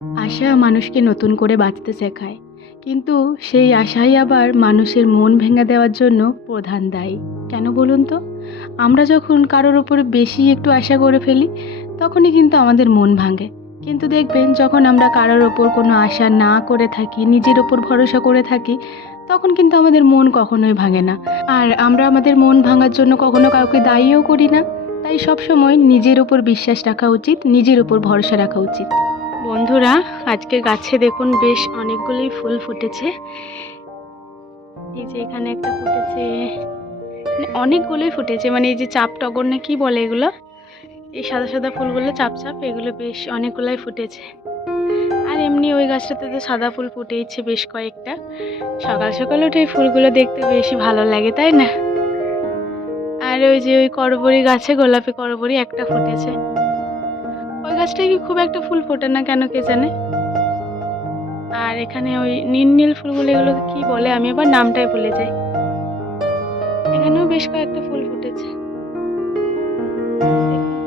আশা মানুষকে নতুন করে বাঁচতে শেখায়, কিন্তু সেই আশাই আবার মানুষের মন ভেঙে দেওয়ার জন্য প্রধান দায়ী। কেন বলুন তো? আমরা যখন কারোর ওপরে বেশি একটু আশা করে ফেলি, তখনই কিন্তু আমাদের মন ভাঙে। কিন্তু দেখবেন, যখন আমরা কারোর ওপর কোনো আশা না করে থাকি, নিজের ওপর ভরসা করে থাকি, তখন কিন্তু আমাদের মন কখনোই ভাঙে না। আর আমরা আমাদের মন ভাঙার জন্য কখনো কাউকে দায়ীও করি না। তাই সবসময় নিজের ওপর বিশ্বাস রাখা উচিত, নিজের ওপর ভরসা রাখা উচিত। বন্ধুরা, আজকে গাছে দেখুন বেশ অনেকগুলোই ফুল ফুটেছে। এই যে এখানে একটা ফুটেছে, মানে অনেকগুলোই ফুটেছে, মানে এই যে চাপ টগর না কি বলে এগুলো, এই সাদা সাদা ফুলগুলো চাপ চাপ, এগুলো বেশ অনেকগুলোই ফুটেছে। আর এমনি ওই গাছটাতে তো সাদা ফুল ফুটেইছে বেশ কয়েকটা। সকাল সকাল উঠে এই ফুলগুলো দেখতে বেশি ভালো লাগে, তাই না? আর ওই যে ওই করবরি গাছে গোলাপি করবরি একটা ফুটেছে। ওই গাছটায় কি খুব একটা ফুল ফোটে না কেন কে জানে। আর এখানে ওই নীল নীল ফুলগুলো, এগুলোকে কি বলে আমি আবার নামটাই ভুলে যাই। এখানেও বেশ কয়েকটা ফুল ফুটেছে দেখুন।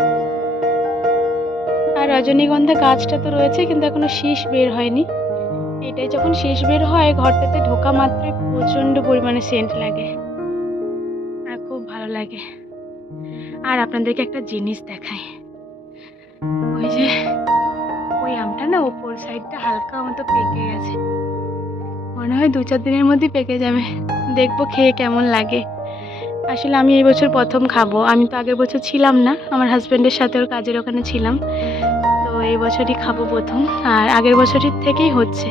আর রজনীগন্ধা গাছটা তো রয়েছে, কিন্তু এখনো শীষ বের হয়নি। এটাই যখন শীষ বের হয়, ঘরটাতে ঢোকা মাত্রই প্রচন্ড পরিমাণে সেন্ট লাগে আর খুব ভালো লাগে। আর আপনাদেরকে একটা জিনিস দেখাই, ওই যে ওই আমটা না ওপর সাইডটা হালকা মতো পেকে গেছে, মনে হয় 2-4 দিনের মধ্যেই পেকে যাবে। দেখবো খেয়ে কেমন লাগে। আসলে আমি এই বছর প্রথম খাবো, আমি তো আগের বছর ছিলাম না, আমার হাজব্যান্ডের সাথে ওর কাজের ওখানে ছিলাম। তো এই বছরই খাবো প্রথম, আর আগের বছরের থেকেই হচ্ছে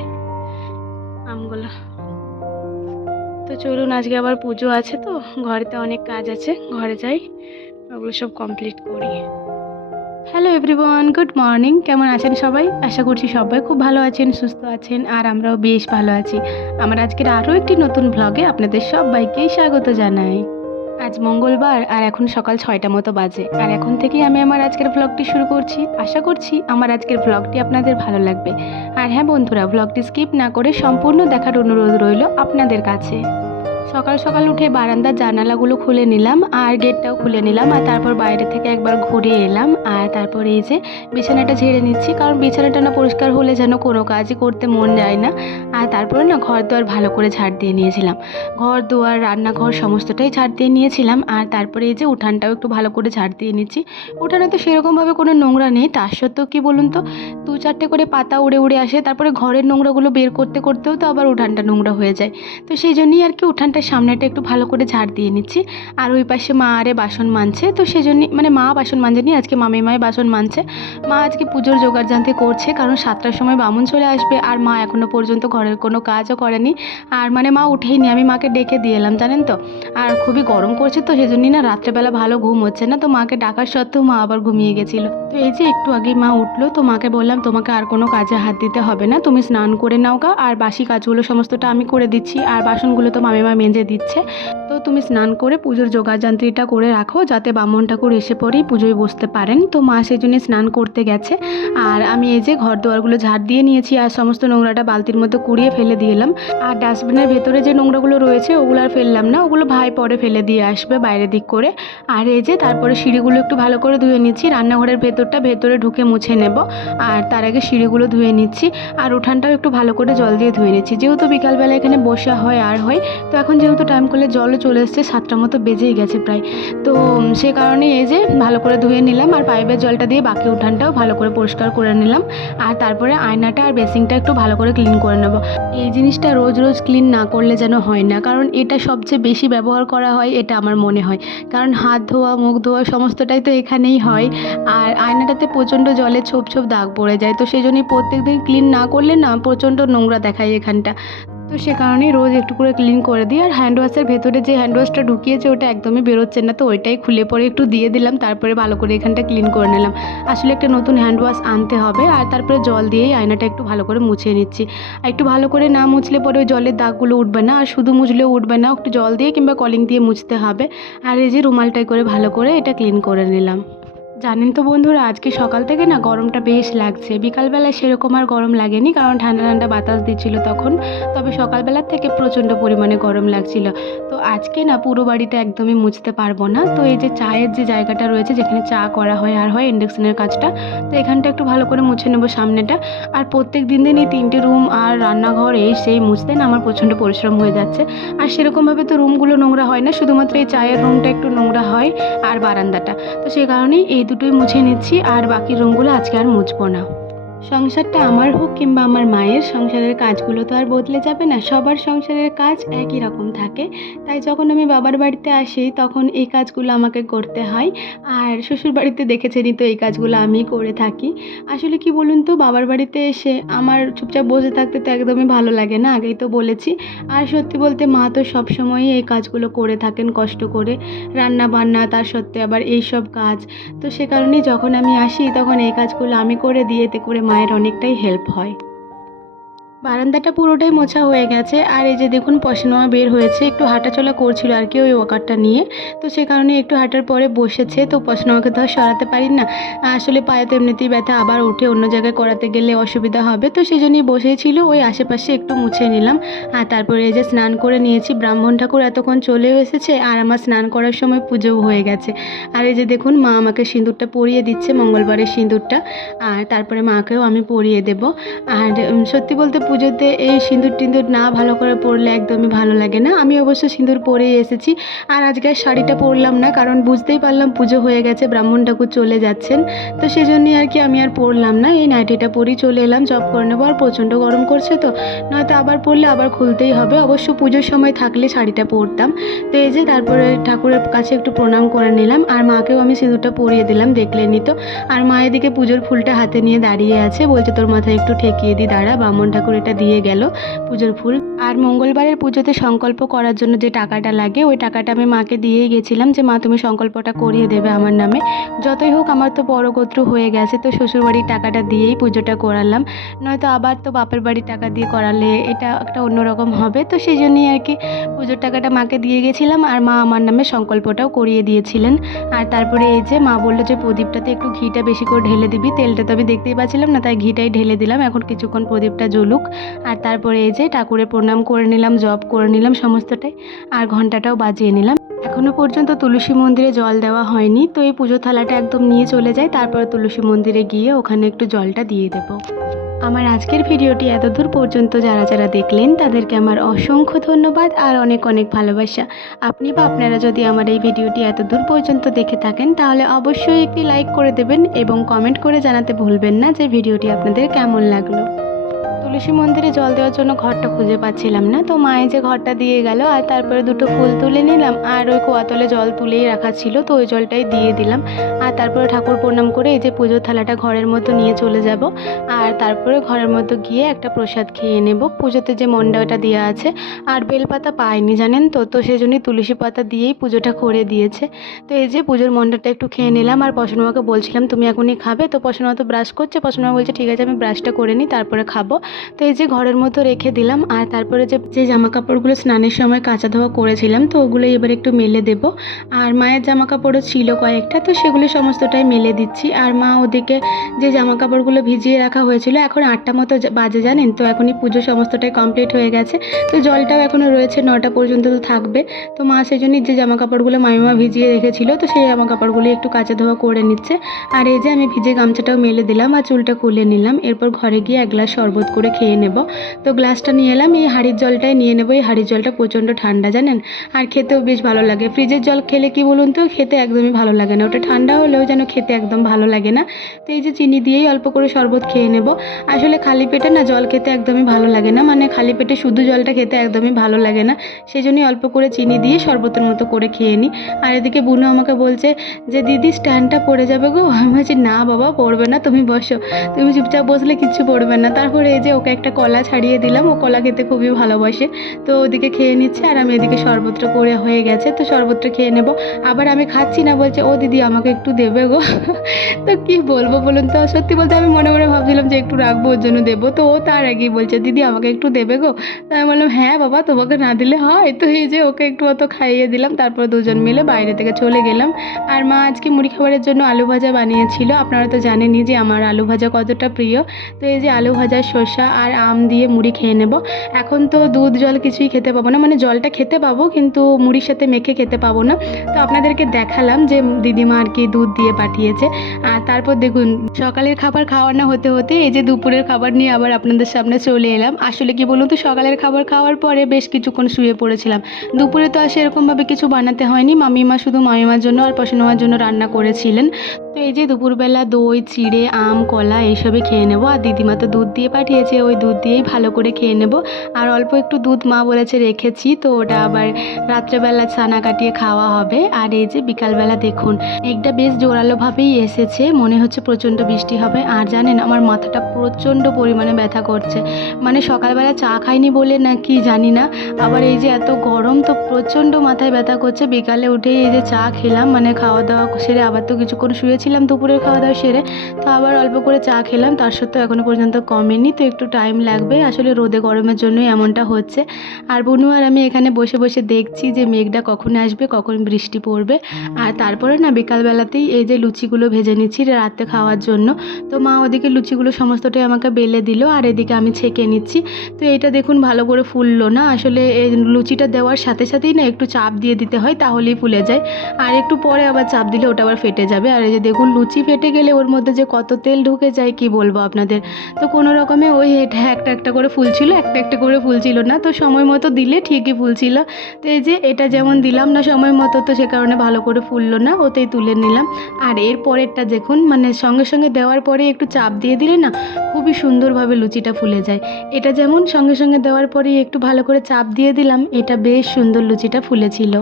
আমগুলো। তো চলুন, আজকে আবার পুজো আছে, তো ঘরেতে অনেক কাজ আছে, ঘরে যাই, ওগুলো সব কমপ্লিট করি। Hello everyone, good morning. কেমন আছেন সবাই? আশা করছি সবাই খুব ভালো আছেন, সুস্থ আছেন, আর আমরাও বেশ ভালো আছি। আমার আজকের আরও একটি নতুন ব্লগে আপনাদের সবাইকেই স্বাগত জানাই। আজ মঙ্গলবার, আর এখন সকাল 6টা মতো বাজে, আর এখন থেকেই আমি আমার আজকের ব্লগটি শুরু করছি। আশা করছি আমার আজকের ব্লগটি আপনাদের ভালো লাগবে। আর হ্যাঁ বন্ধুরা, ব্লগটি স্কিপ না করে সম্পূর্ণ দেখার অনুরোধ রইল আপনাদের কাছে। সকাল সকাল উঠে বারান্দার জানালাগুলো খুলে নিলাম, আর গেটটাও খুলে নিলাম, আর তারপর বাইরে থেকে একবার ঘুরে এলাম। আর তারপর এই যে বিছানাটা ঝেড়ে নিচ্ছি, কারণ বিছানাটা না পরিষ্কার হলে যেন কোনো কাজই করতে মন যায় না। আর তারপরে না ঘর দুয়ার ভালো করে ঝাড় দিয়ে নিয়েছিলাম, ঘর দুয়ার রান্নাঘর সমস্তটাই ঝাড় দিয়ে নিয়েছিলাম। আর তারপরে এই যে উঠানটাও একটু ভালো করে ঝাড় দিয়ে নিচ্ছি। উঠানে তো সেরকমভাবে কোনো নোংরা নেই, তার সত্ত্বেও কী বলুন তো, 2-4টে করে পাতা উড়ে উড়ে আসে, তারপরে ঘরের নোংরাগুলো বের করতে করতেও তো আবার উঠানটা নোংরা হয়ে যায়। তো সেই জন্যই আর কি উঠানটার সামনেটা একটু ভালো করে ঝাড় দিয়ে নিচ্ছি। আর ওই পাশে মা আরে বাসন মাজছে, তো সেই জন্যই, মানে মা বাসন মাজেনি, আজকে মামিমাই বাসন মাজছে। মা আজকে পুজোর জোগাড়জান্তি করছে, কারণ 7টার সময় বামুন চলে আসবে, আর মা এখনও পর্যন্ত ঘরের কোনো কাজও করেনি। আর মানে মা উঠেইনি, আমি মাকে ডেকে দিয়ে এলাম জানেন তো। আর খুবই গরম করছে, তো সেই জন্যই না রাত্রেবেলা ভালো ঘুম হচ্ছে না, তো মাকে ডাকার সত্ত্বেও মা আবার ঘুমিয়ে গেছিলো। তো এই যে একটু আগেই মা উঠলো, তো মাকে বললাম তোমাকে আর কোনো কাজে হাত দিতে হবে না, তুমি স্নান করে নাও গা, আর বাসি কাজগুলো সমস্তটা আমি করে দিচ্ছি, আর বাসনগুলো তো মামিমা মেজে দিচ্ছে। তো তুমি স্নান করে পুজোর জোগাড়যন্ত্রীটা করে রাখো, যাতে বামন ঠাকুর এসে পরেই পুজোয় বসতে পারেন। তো মা সেই জন্য স্নান করতে গেছে, আর আমি এই যে ঘর দুয়ারগুলো ঝাড় দিয়ে নিয়েছি, আর সমস্ত নোংরাটা বালতির মধ্যে কুড়িয়ে ফেলে দিয়ে এলাম। আর ডাস্টবিনের ভেতরে যে নোংরাগুলো রয়েছে ওগুলো আর ফেললাম না, ওগুলো ভাই পরে ফেলে দিয়ে আসবে বাইরের দিক করে। আর এই যে তারপরে সিঁড়িগুলো একটু ভালো করে ধুয়ে নিচ্ছি, রান্নাঘরের ভেতরটা ভেতরে ঢুকে মুছে নেব, আর তার আগে সিঁড়িগুলো ধুয়ে নিচ্ছি। আর উঠানটাও একটু ভালো করে জল দিয়ে ধুয়ে নিচ্ছি, যেহেতু বিকালবেলা এখানে বসা হয় আর হয়। তো এখন যেহেতু টাইম করলে জলও চলে এসছে, 7টা মতো বেজেই গেছে প্রায়। তো সে কারণে এই যে ভালো করে ধুয়ে নিলাম, আর পাইপের জলটা দিয়ে বাকি উঠানটাও ভালো করে পরিষ্কার করে নিলাম। আর তারপরে আয়নাটা আর বেসিংটা একটু ভালো করে ক্লিন করে নেব। এই জিনিসটা রোজ রোজ ক্লিন না করলে যেন হয় না, কারণ এটা সবচেয়ে বেশি ব্যবহার করা হয়, এটা আমার মনে হয়। কারণ হাত ধোয়া মুখ ধোয়া সমস্তটাই তো এখানেই হয়। আর আয়নাটাতে প্রচণ্ড জলে ছোপ ছোপ দাগ পড়ে যায়, তো সেই জন্যই প্রত্যেক দিন ক্লিন না করলে না প্রচণ্ড নোংরা দেখায় এখানটা। তো সে কারণেই রোজ একটু করে ক্লিন করে দিই। আর হ্যান্ড ওয়াশের ভেতরে যে হ্যান্ড ওয়াশটা ঢুকিয়েছে ওটা একদমই বেরোচ্ছে না, তো ওইটাই খুলে পরে একটু দিয়ে দিলাম, তারপরে ভালো করে এখানটা ক্লিন করে নিলাম। আসলে একটা নতুন হ্যান্ড ওয়াশ আনতে হবে। আর তারপরে জল দিয়েই আয়নাটা একটু ভালো করে মুছে নিচ্ছি। আর একটু ভালো করে না মুছলে পরে ওই জলের দাগগুলো উঠবে না, আর শুধু মুছলেও উঠবে না, একটু জল দিয়ে কিংবা কলিং দিয়ে মুছতে হবে। আর এই যে রুমালটাই করে ভালো করে এটা ক্লিন করে নিলাম। জানেন তো বন্ধুরা, আজকে সকাল থেকে না গরমটা বেশ লাগছে। বিকালবেলায় সেরকম আর গরম লাগেনি, কারণ ঠান্ডা ঠান্ডা বাতাস দিচ্ছিল তখন। তবে সকালবেলার থেকে প্রচণ্ড পরিমাণে গরম লাগছিল। তো আজকে না পুরো বাড়িটা একদমই মুছতে পারবো না। তো এই যে চায়ের যে জায়গাটা রয়েছে, যেখানে চা করা হয় আর হয় ইন্ডাকশনের কাজটা, তো এখানটা একটু ভালো করে মুছে নেবো সামনেটা। আর প্রত্যেক দিন দিন এই 3টে রুম আর রান্নাঘর এই সেই মুছতে না আমার প্রচণ্ড পরিশ্রম হয়ে যাচ্ছে। আর সেরকমভাবে তো রুমগুলো নোংরা হয় না, শুধুমাত্র এই চায়ের রুমটা একটু নোংরা হয় আর বারান্দাটা। তো সেই কারণেই এই দুটোই মুছে নিচ্ছি, আর বাকি রুমগুলো আজকে আর মুছবো না। সংসারটা আমার হোক কিংবা আমার মায়ের, সংসারের কাজগুলো তো আর বদলে যাবে না। সবার সংসারের কাজ একই রকম থাকে। তাই যখন আমি বাবার বাড়িতে আসি তখন এই কাজগুলো আমাকে করতে হয়। আর শ্বশুর বাড়িতে দেখেছেনই তো এই কাজগুলো আমিই করে থাকি। আসলে কি বলুন তো, বাবার বাড়িতে এসে আমার চুপচাপ বসে থাকতে তো একদমই ভালো লাগে না, আগেই তো বলেছি। আর সত্যি বলতে মা তো সবসময়ই এই কাজগুলো করে থাকেন কষ্ট করে, রান্না বান্না, তার সত্ত্বে আবার এইসব কাজ। তো সে কারণেই যখন আমি আসি তখন এই কাজগুলো আমি করে দিই, এতে করে মায়ের অনেকটাই হেল্প হয়। বারান্দাটা পুরোটাই মোছা হয়ে গেছে। আর এই যে দেখুন পশমা বের হয়েছে, একটু হাঁটাচলা করছিল আর কি ওই ওয়াকারটা নিয়ে। তো সে কারণে একটু হাঁটার পরে বসেছে। তো পশমাকে তো আর সরাতে পারি না, আসলে পায়ে তো এমনিতেই ব্যথা, আবার উঠে অন্য জায়গায় করাতে গেলে অসুবিধা হবে। তো সেই জন্যই বসেই ছিল, ওই আশেপাশে একটু মুছে নিলাম। আর তারপরে এই যে স্নান করে নিয়েছি, ব্রাহ্মণ ঠাকুর এতক্ষণ চলেও এসেছে আর আমার স্নান করার সময় পুজোও হয়ে গেছে। আর এই যে দেখুন মা আমাকে সিঁদুরটা পরিয়ে দিচ্ছে, মঙ্গলবারের সিঁদুরটা। আর তারপরে মাকেও আমি পরিয়ে দেব। আর সত্যি বলতে পুজোতে এই সিঁদুর টিঁদুর না ভালো করে পরলে একদমই ভালো লাগে না। আমি অবশ্য সিঁদুর পরেই এসেছি। আর আজকে আর শাড়িটা পরলাম না, কারণ বুঝতেই পারলাম পুজো হয়ে গেছে, ব্রাহ্মণ ঠাকুর চলে যাচ্ছেন। তো সেজন্যই আর কি আমি আর পরলাম না, এই নাইটিটা পরেই চলে এলাম, জব করে নেবো। আর প্রচণ্ড গরম করছে তো, নয়তো আবার পরলে আবার খুলতেই হবে। অবশ্য পুজোর সময় থাকলে শাড়িটা পরতাম। তো এই যে তারপরে ঠাকুরের কাছে একটু প্রণাম করে নিলাম, আর মাকেও আমি সিঁদুরটা পরিয়ে দিলাম, দেখলেনই তো। আর মা এদিকে পুজোর ফুলটা হাতে নিয়ে দাঁড়িয়ে আছে, বলছে তোর মাথায় একটু ঠেকিয়ে দিই, দাঁড়া। ব্রাহ্মণ ঠাকুর এটা দিয়ে গেল পুজোর ফুল। আর মঙ্গলবারের পুজোতে সংকল্প করার জন্য যে টাকাটা লাগে, ওই টাকাটা আমি মাকে দিয়েই গেছিলাম, যে মা তুমি সংকল্পটা করিয়ে দেবে আমার নামে। যতই হোক আমার তো বড় গোত্র হয়ে গেছে, তো শ্বশুরবাড়ির টাকাটা দিয়েই পুজোটা করালাম। নয়তো আবার তো বাপের বাড়ির টাকা দিয়ে করালে এটা একটা অন্যরকম হবে। তো সেই জন্যই আর কি পুজোর টাকাটা মাকে দিয়ে গেছিলাম, আর মা আমার নামে সংকল্পটাও করিয়ে দিয়েছিলেন। আর তারপরে এই যে মা বললো যে প্রদীপটাতে একটু ঘিটা বেশি করে ঢেলে দিবি, তেলটা তো আমি দেখতেই পাচ্ছিলাম না, তাই ঘিটাই ঢেলে দিলাম। এখন কিছুক্ষণ প্রদীপটা জ্বলুক। আর তারপরে এই যে ঠাকুরের প্রণাম করে নিলাম, জপ করে নিলাম সমস্তটাই, আর ঘন্টাটাও বাজিয়ে নিলাম। এখনও পর্যন্ত তুলসী মন্দিরে জল দেওয়া হয়নি, তো এই পুজো থালাটা একদম নিয়ে চলে যাই, তারপরে তুলসী মন্দিরে গিয়ে ওখানে একটু জলটা দিয়ে দেবো। আমার আজকের ভিডিওটি এতদূর পর্যন্ত যারা যারা দেখলেন তাদেরকে আমার অসংখ্য ধন্যবাদ আর অনেক অনেক ভালোবাসা। আপনি বা আপনারা যদি আমার এই ভিডিওটি এতদূর পর্যন্ত দেখে থাকেন তাহলে অবশ্যই একটি লাইক করে দেবেন এবং কমেন্ট করে জানাতে ভুলবেন না যে ভিডিওটি আপনাদের কেমন লাগলো। তুলসী মন্দিরে জল দেওয়ার জন্য ঘরটা খুঁজে পাচ্ছিলাম না, তো মায়ে যে ঘরটা দিয়ে গেল। আর তারপরে দুটো ফুল তুলে নিলাম, আর ওই কুয়াতলে জল তুলেই রাখা ছিল, তো ওই জলটাই দিয়ে দিলাম। আর তারপরে ঠাকুর প্রণাম করে এই যে পুজোর থালাটা ঘরের মতো নিয়ে চলে যাব। আর তারপরে ঘরের মতো গিয়ে একটা প্রসাদ খেয়ে নেব। পুজোতে যে মণ্ডাটা দেওয়া আছে, আর বেলপাতা পাইনি জানেন তো, তো সেই জন্যই তুলসী পাতা দিয়েই পুজোটা করে দিয়েছে। তো এই যে পুজোর মণ্ডাটা একটু খেয়ে নিলাম। আর পশনমাকে বলছিলাম তুমি এখনই খাবে, তো পশনমা তো ব্রাশ করছে, পশনমা বলছে ঠিক আছে আমি ব্রাশটা করে নিই তারপরে খাবো। তো এই যে ঘরের মতো রেখে দিলাম। আর তারপরে যে জামা কাপড়গুলো স্নানের সময় কাচা ধোয়া করেছিলাম, তো ওগুলো এবার একটু মেলে দেব। আর মায়ের জামা কাপড়ও ছিল কয়েকটা, তো সেগুলো সমস্তটাই মেলে দিচ্ছি। আর মা ওদিকে যে জামা কাপড়গুলো ভিজিয়ে রাখা হয়েছিল, এখন 8টা মতো বাজে জানেন তো, এখনই পুজো সমস্তটাই কমপ্লিট হয়ে গেছে। তো জলটাও এখনও রয়েছে, 9টা পর্যন্ত তো থাকবে। তো মা সেই জন্যই যে জামা কাপড়গুলো মামিমা ভিজিয়ে রেখেছিল, তো সেই জামা কাপড়গুলো একটু কাচা ধোয়া করে নিচ্ছে। আর এই যে আমি ভিজে গামছাটাও মেলে দিলাম আর চুলটা খুলে নিলাম। এরপর ঘরে গিয়ে 1 গ্লাস শরবত করে খেয়ে নেব। তো গ্লাসটা নিয়ে এলাম, এই হাঁড়ির জলটাই নিয়ে নেবো। এই হাঁড়ির জলটা প্রচণ্ড ঠান্ডা জানেন, আর খেতেও বেশ ভালো লাগে। ফ্রিজের জল খেলে কি বলুন তো, খেতে একদমই ভালো লাগে না, ওটা ঠান্ডা হলেও যেন খেতে একদম ভালো লাগে না। তো এই যে চিনি দিয়েই অল্প করে শরবত খেয়ে নেব। আসলে খালি পেটে না জল খেতে একদমই ভালো লাগে না, মানে খালি পেটে শুধু জলটা খেতে একদমই ভালো লাগে না। সেই জন্যই অল্প করে চিনি দিয়ে শরবতের মতো করে খেয়ে নিই। আর এদিকে বুনু আমাকে বলছে যে দিদি স্ট্যান্ডটা পড়ে যাবে গো। আমি বলছি না বাবা পড়বে না, তুমি বসো, তুমি চুপচাপ বসলে কিচ্ছু পড়বে না। তারপরে এই যে ওকে একটা কলা ছাড়িয়ে দিলাম, ও কলা খেতে খুবই ভালোবাসে। তো ওদিকে খেয়ে নিচ্ছে আর আমি এদিকে শরবতটা করে হয়ে গেছে, তো শরবতটা খেয়ে নেব। আবার আমি খাচ্ছি না, বলছে ও দিদি আমাকে একটু দেবে গো। তো কি বলবো বলুন তো, সত্যি বলতে আমি মনে মনে ভাবছিলাম যে একটু রাখবো, ওর জন্য দেবো, তো ও তার আগেই বলছে দিদি আমাকে একটু দেবে গো। তো আমি বললাম হ্যাঁ বাবা, তোমাকে না দিলে হয়। তো এই যে ওকে একটু অত খাইয়ে দিলাম, তারপর দুজন মিলে বাইরে থেকে চলে গেলাম। আর মা আজকে মুড়ি খাবারের জন্য আলু ভাজা বানিয়েছিল। আপনারা তো জানেনই যে আমার আলু ভাজা কতটা প্রিয়। তো এই যে আলু ভাজা, শসা আর আম দিয়ে মুড়ি খেয়ে নেব। এখন তো দুধ জল কিছুই খেতে পাবো না, মানে জলটা খেতে পাবো কিন্তু মুড়ির সাথে মেখে খেতে পাবো না। তো আপনাদেরকে দেখালাম যে দিদিমা আর কি দুধ দিয়ে পাঠিয়েছে। আর তারপর দেখুন সকালের খাবার খাওয়ানো হতে হতে এই যে দুপুরের খাবার নিয়ে আবার আপনাদের সামনে চলে এলাম। আসলে কি বলুন তো, সকালের খাবার খাওয়ার পরে বেশ কিছুক্ষণ শুয়ে পড়েছিলাম। দুপুরে তো আর সেরকমভাবে কিছু বানাতে হয়নি, মামিমা শুধু মামিমার জন্য আর পশানোর জন্য রান্না করেছিলেন। তো এই যে দুপুরবেলা দই, চিড়ে, আম, কলা এইসবই খেয়ে নেবো। আর দিদিমা তো দুধ দিয়ে পাঠিয়েছে, ওই দুধ দিয়েই ভালো করে খেয়ে নেব। আর অল্প একটু দুধ মা বলেছে রেখেছি, তো ওটা আবার রাত্রেবেলা ছানা কাটিয়ে খাওয়া হবে। আর এই যে বিকালবেলা দেখুন মেঘটা বেশ জোরালোভাবেই এসেছে, মনে হচ্ছে প্রচণ্ড বৃষ্টি হবে। আর জানেন আমার মাথাটা প্রচণ্ড পরিমাণে ব্যথা করছে, মানে সকালবেলা চা খাইনি বলে না কি জানি না, আবার এই যে এত গরম তো প্রচণ্ড মাথায় ব্যথা করছে। বিকালে উঠেই এই যে চা খেলাম, মানে খাওয়া দাওয়া সেরে আবার তো কিছুক্ষণ শুয়েছিলাম দুপুরের খাওয়া দাওয়া সেরে, তো আবার অল্প করে চা খেলাম। তার সত্ত্বেও এখনও পর্যন্ত কমেনি, তো একটু টাইম লাগবে, আসলে রোদে গরমের জন্যই এমনটা হচ্ছে। আর বুনু আর আমি এখানে বসে বসে দেখছি যে মেঘটা কখন আসবে, কখন বৃষ্টি পড়বে। আর তারপরে না বিকালবেলাতেই এই যে লুচিগুলো ভেজে নিচ্ছি রাতে খাওয়ার জন্য। তো মা ওদিকে লুচিগুলো সমস্তটাই আমাকে বেলে দিল আর এদিকে আমি ছেঁকে নিচ্ছি। তো এটা দেখুন ভালো করে ফুললো না, আসলে এই লুচিটা দেওয়ার সাথে সাথেই না একটু চাপ দিয়ে দিতে হয়, তাহলেই ফুলে যায়। আর একটু পরে আবার চাপ দিলে ওটা আবার ফেটে যাবে। আর এই যে দেখুন লুচি ফেটে গেলে ওর মধ্যে যে কত তেল ঢুকে যায় কি বলবো আপনাদের। তো কোনো রকমে ওই এটা একটা একটা করে ফুলছিল, একটা একটা করে ফুলছিল না, তো সময় মতো দিলে ঠিকই ফুলছিল। তো এই যে এটা যেমন দিলাম না সময় মতো, তো সে কারণে ভালো করে ফুললো না, ওতেই তুলে নিলাম। আর এর পরেরটা দেখুন, মানে সঙ্গে সঙ্গে দেওয়ার পরে একটু চাপ দিয়ে দিলে না খুবই সুন্দরভাবে লুচিটা ফুলে যায়। এটা যেমন সঙ্গে সঙ্গে দেওয়ার পরেই একটু ভালো করে চাপ দিয়ে দিলাম, এটা বেশ সুন্দর লুচিটা ফুলেছিল।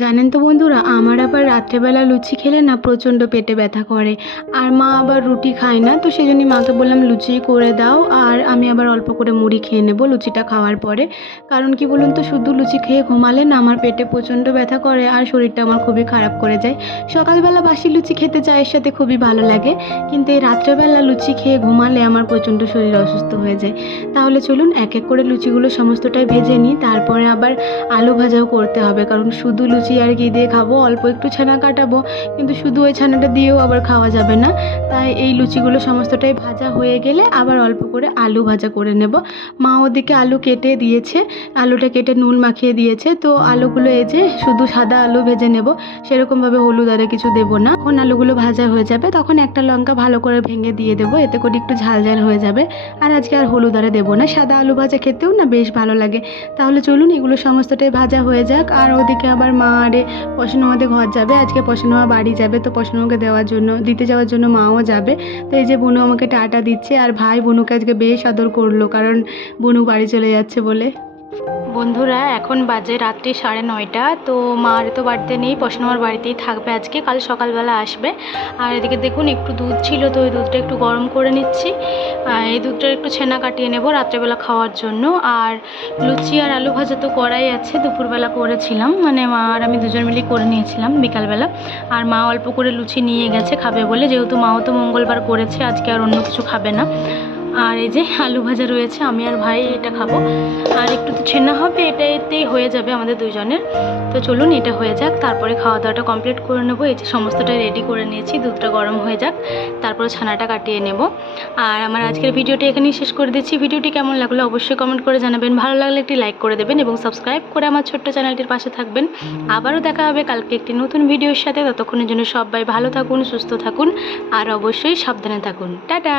জানেন তো বন্ধুরা, আমার আবার রাত্রেবেলা লুচি খেলে না প্রচণ্ড পেটে ব্যথা করে। আর মা আবার রুটি খায় না, তো সেই জন্যই মাকে বললাম লুচি করে দাও, আর আমি আবার অল্প করে মুড়ি খেয়ে নেবো লুচিটা খাওয়ার পরে। কারণ কি বলুন তো, শুধু লুচি খেয়ে ঘুমালে না আমার পেটে প্রচণ্ড ব্যথা করে আর শরীরটা আমার খুবই খারাপ করে যায়। সকালবেলা বাসি লুচি খেতে চায়ের সাথে খুবই ভালো লাগে, কিন্তু এই রাত্রেবেলা লুচি খেয়ে ঘুমালে আমার প্রচণ্ড শরীর অসুস্থ হয়ে যায়। তাহলে চলুন এক এক করে লুচিগুলো সমস্তটাই ভেজে নিই, তারপরে আবার আলু ভাজাও করতে হবে, কারণ শুধু লুচি আর কি দিয়ে খাবো, অল্প একটু ছানা কাটাবো, কিন্তু শুধু ওই ছানাটা দিয়েও আবার খাওয়া যাবে না। তাই এই লুচিগুলো সমস্তটাই ভাজা হয়ে গেলে আবার অল্প করে আলু ভাজা করে নেব। মা ওদিকে আলু কেটে দিয়েছে, আলুটা কেটে নুন মাখিয়ে দিয়েছে। তো আলুগুলো এই যে শুধু সাদা আলু ভেজে নেব, সেরকমভাবে হলুদ আর কিছু দেবো না। যখন আলুগুলো ভাজা হয়ে যাবে তখন একটা লঙ্কা ভালো করে ভেঙে দিয়ে দেবো, এতে করে একটু ঝাল ঝাল হয়ে যাবে। আর আজকে আর হলুদ আরে দেবো না, সাদা আলু ভাজা খেতেও না বেশ ভালো লাগে। তাহলে চলুন এগুলো সমস্তটাই ভাজা হয়ে যাক। আর ওদিকে আবার মা আরে পশানোমাদের ঘর যাবে, আজকে পশানোমা বাড়ি যাবে, তো পশানোমাকে দিতে যাওয়ার জন্য মাও যাবে। তো এই যে বুনু আমাকে টাটা দিচ্ছে, আর ভাই বুনুকে আজকে বেশ আদর করলো, কারণ বুনু বাড়ি চলে যাচ্ছে বলে। বন্ধুরা এখন বাজে রাত্রি 9:30, তো মার তো বাড়িতে নেই, পশানোমার বাড়িতেই থাকবে আজকে, কাল সকালবেলা আসবে। আর এদিকে দেখুন একটু দুধ ছিল, তো ওই দুধটা একটু গরম করে নিচ্ছি। এই দুধটার একটু ছানা কাটিয়ে নেব রাত্রেবেলা খাওয়ার জন্য। আর লুচি আর আলু ভাজা তো করাই আছে, দুপুরবেলা করেছিলাম, মানে মা আর আমি দুজন মিলেই করে নিয়েছিলাম বিকালবেলা। আর মা অল্প করে লুচি নিয়ে গেছে খাবে বলে, যেহেতু মাও তো মঙ্গলবার করেছে, আজকে আর অন্য কিছু খাবে না। আর এই যে আলু ভাজা রয়েছে, আমি আর ভাই এটা খাবো, আর একটু তো ছেনা হবে, এটাতেই হয়ে যাবে আমাদের দুজনের। তো চলুন এটা হয়ে যাক, তারপরে খাওয়া দাওয়াটা কমপ্লিট করে নেবো। এই যে সমস্তটা রেডি করে নিয়েছি, দুধটা গরম হয়ে যাক, তারপরে ছানাটা কাটিয়ে নেব। আর আমার আজকের ভিডিওটি এখানেই শেষ করে দিচ্ছি। ভিডিওটি কেমন লাগলো অবশ্যই কমেন্ট করে জানাবেন, ভালো লাগলে একটি লাইক করে দেবেন এবং সাবস্ক্রাইব করে আমার ছোট্ট চ্যানেলটির পাশে থাকবেন। আবারও দেখা হবে কালকে একটি নতুন ভিডিওর সাথে, ততক্ষণের জন্য সবাই ভালো থাকুন, সুস্থ থাকুন আর অবশ্যই সাবধানে থাকুন। টাটা।